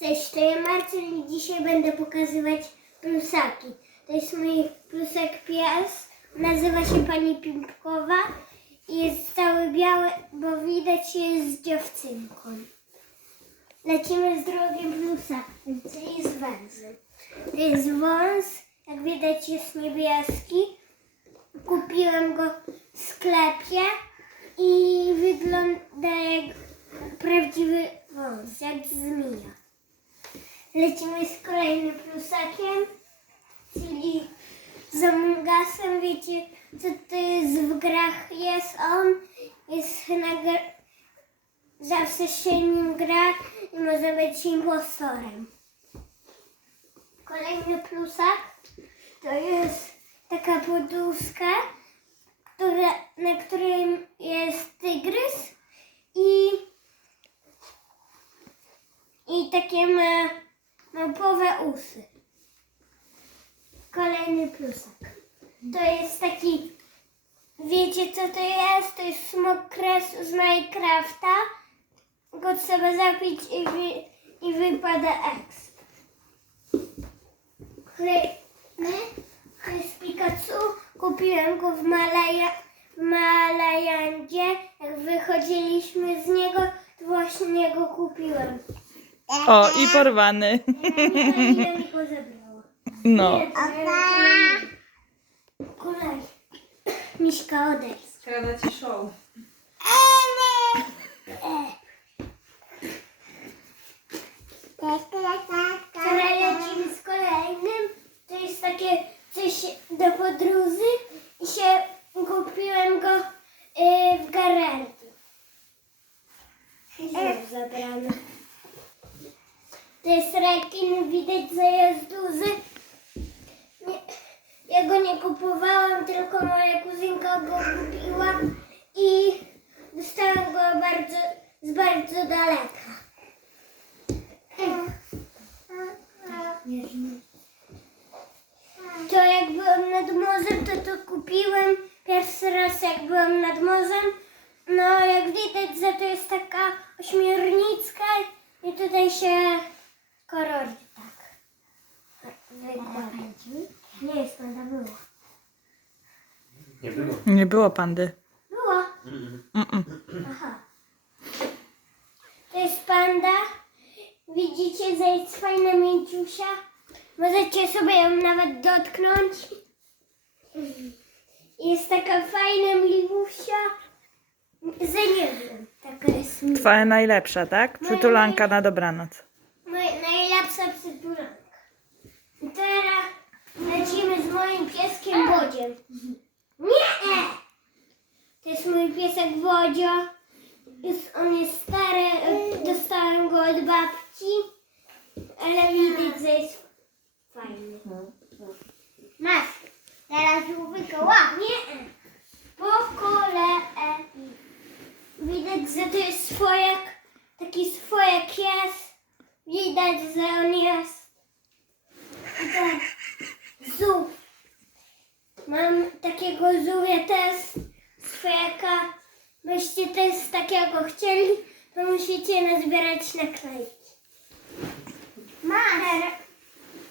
Cześć, to ja Marcel i dzisiaj będę pokazywać plusaki. To jest mój plusek pies, nazywa się Pani Pimpkowa i jest cały biały, bo widać jest dziewczynką. Lecimy z drugim plusakiem, co jest węzłem. To jest wąs, jak widać jest niebieski. Kupiłem go w sklepie i wygląda jak prawdziwy wąs, jak zmija. Lecimy z kolejnym plusakiem, czyli z Amongasem. Wiecie, co to jest w grach? Jest on, jest na zawsze się nim gra i może być impostorem. Kolejny plusak to jest taka poduszka, która, na którym jest tygrys i, i takie ma małpowe usy. Kolejny plusak. To jest taki, wiecie co to jest? To jest smok z Minecrafta. Go trzeba zapić i, wy, i wypada exp. Kolejny to jest Pikachu. Kupiłem go w, Malaja, w Malajandzie. Jak wychodziliśmy z niego, to właśnie go kupiłem. O, i porwany. Ile mi go zabrało? No. Kolej. Miśka odejdź. Skrada ci show. Teraz lecimy z kolejnym. To jest takie coś do podróży i się kupiłem go y, w Garelki. Znów zabrany. To jest rekin, widać, że jest duży. Ja go nie kupowałam, tylko moja kuzynka go kupiła i dostałam go bardzo, z bardzo daleka. To jak byłem nad morzem, to to kupiłem pierwszy raz jak byłem nad morzem. No jak widać, że to jest taka ośmiornicka i tutaj się kororzy tak. Wykładać. Nie jest panda, było. Nie było. Nie było pandy. Było. Mm-mm. Aha. To jest panda. Widzicie, że jest fajna mięciusia. Możecie sobie ją nawet dotknąć. Jest taka fajna miłusia. Że nie wiem, taka jest mi- Twoja najlepsza, tak? Przytulanka na dobranoc. moja najlepsza przytulanka. I teraz lecimy z moim pieskiem Bodziem. Nie! To jest mój piesek Bodzio. Jest, on jest stary, dostałem go od babci, ale widać, że jest fajny. Masz, teraz żółwyka łap. Nie! Po kolei. Widać, że to jest swojak, taki swojak jest. Widać, że on jest. Zub. Mam takiego żółwia też, swojaka. Byście też takiego chcieli, to musicie nazbierać naklejki. Mam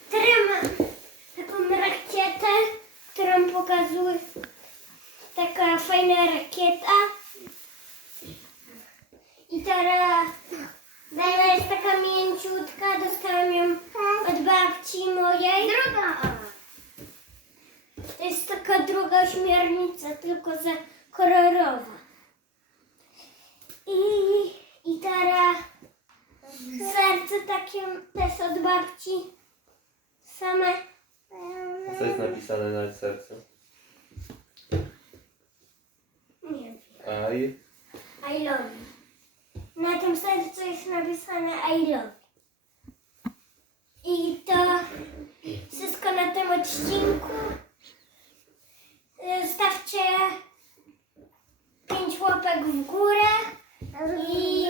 trzymam taką rakietę, którą pokazuje taka fajna rakieta. I teraz Bela jest taka mięciutka, dostałam ją od babci mojej. Druga! To jest taka druga ośmiornica, tylko za kolorowa. I, i teraz serce takie też od babci. Same. Co jest napisane na sercu? Nie wiem. Aj. I love you. Na tym sercu jest napisane I love you. I to wszystko na tym odcinku. Y, Stawcie pięć łapek w górę i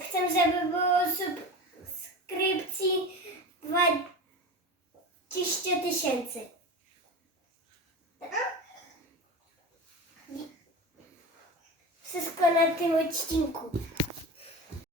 chcę, żeby było subskrypcji 20 tysięcy. Wszystko na tym odcinku.